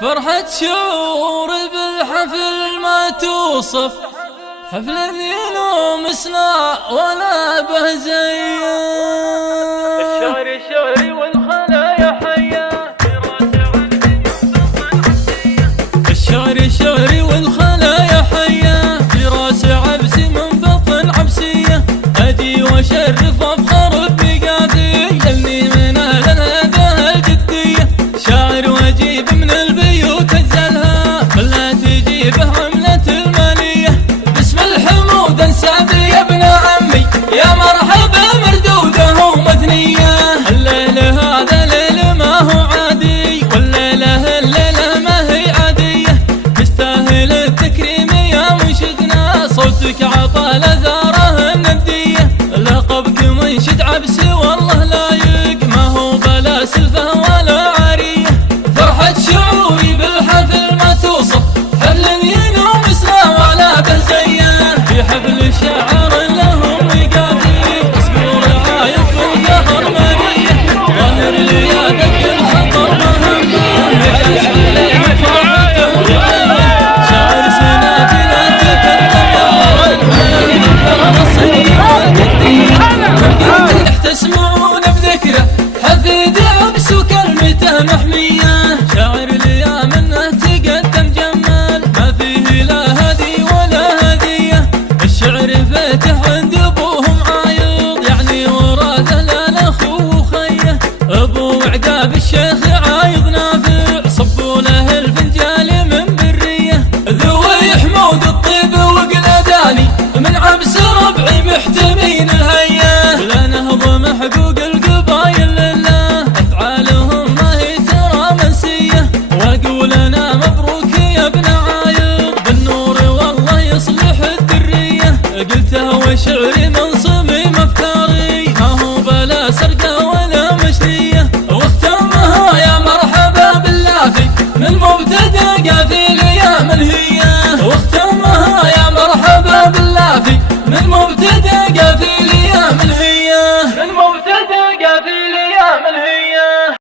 فرحة شعور بالحفل ما توصف، حفل ينوم سنا ولا به زيه. الشعر شعري والخلايا حية، الشعر شعري والخلايا حية، في راس عبس من بطن عبسية. أجي وأشرف أفخر بقافي اللي من أهل الهدى الجدية. شاعر وأجيب من البيوت أجزلها ولا تجيبه عملة المالية. باسم الحمود انسابي يا ابن عمي، يا مرحبا مردودة ومثنية. الليل هذا ليل ما هو عادي، والليلة الليلة ما هي عادية. تستاهل التكريم يا منشدنا، صوتك عطى لثاره الندية. لقبك منشد عبسي والله لايق، ما هو بلا سلفة ولا عارية. فرحة شعوري بالحفل ما توصف، حفل ينوم سنا ولا به زيه. في حفل شاعر لهم مقادير، اسمه رعاية والقهر مالية. ظاهر ليادك الخطر مهمة، يجلس عليه فرحته وعيه. شاعر سناتنا تكلم تسمعون بذكره، حفيد عبس وكلمته محمية. شاعر ليا منه تقدم جمال، ما فيه لا هدي ولا هدية. الشعر فتح عند ابوهم عايض، يعني وراثه لا اخو وخيه. ابو عقاب الشيخ عايض نافع، صبوا له الفنجال من بريه. ذوي حمود الطيب وقلداني، من عبس ربعي محتمين الهيه. لا نهضم حقوق القبايل لله، افعالهم ما هي ترى منسيه. واقول انا مبروك يا ابن عايض، بالنور والله يصلح الدريه. قلتها وشعري